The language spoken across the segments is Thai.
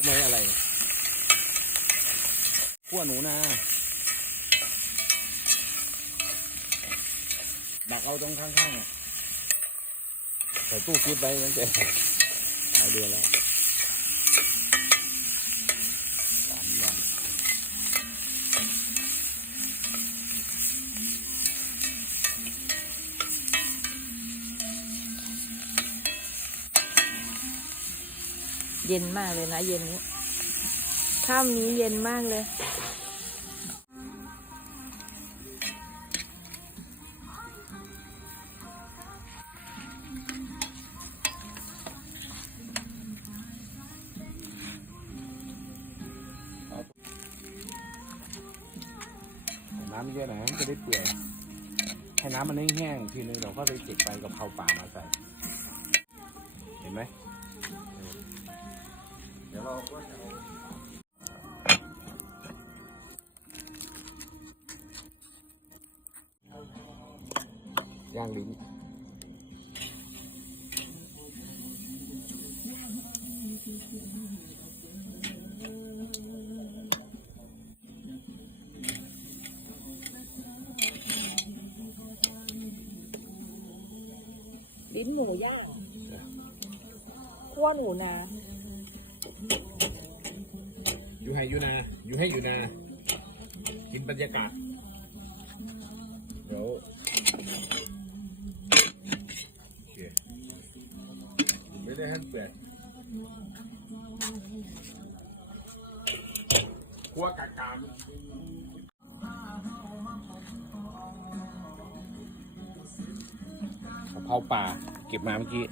รู้ไหมอะไรขั้วหนูนาดักเอาตรงข้างๆใส่ตู้คิดไว้ตั้งแต่หลายเดือนแล้วหวานหวาน เย็นมากเลยนะเย็นนี้ค่ำนี้เย็นมากเลยน้ำเยอะหน่อยมันจะได้เปื่อยให้น้ำมันแห้งๆทีนึงเราก็ไปเก็บไปกับเพราป่ามาใส่ เห็นไหม เดี๋ยวเราก็ ขั้วหนูนาอยู่ให้อยู่นาอยู่ให้อยู่นากินบรรยากาศเดี๋ยวโอเคไม่ได้หันเปลือกคั่วกากามกะเพราป่าเก็บมาเมื่อกี้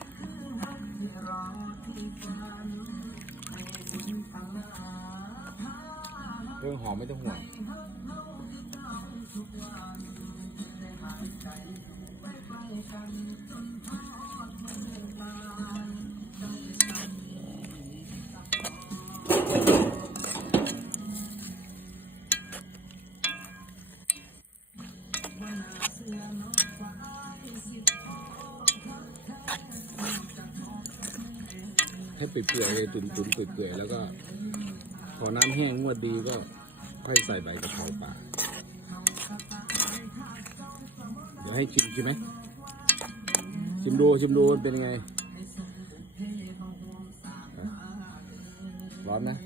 เรื่องหอมไม่ต้องห่วง ให้เปื่อยๆเลยตุนๆเปื่อยๆแล้วก็ พอน้ำแห้งงวดดีก็ค่อยใส่ใบกะเพราป่าเดี๋ยวให้ชิมใช่ไหมชิมดูชิมดูมันเป็นยังไงร้อนนะ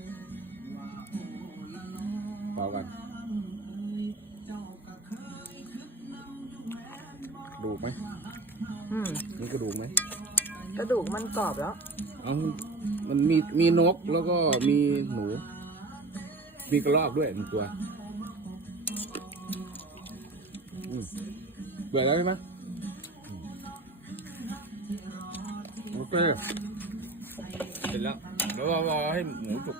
เบากัน ดูกไหมอืม นี่กระดูกไหม กระดูกมันกรอบแล้ว เอามันมันมีมีนกแล้วก็มีหนู มีกระรอกด้วยหนึ่งตัวเบื่อแล้วใช่ไหมอืมโอเคเสร็จแล้วเดี๋ยวรอรอให้หมูสุก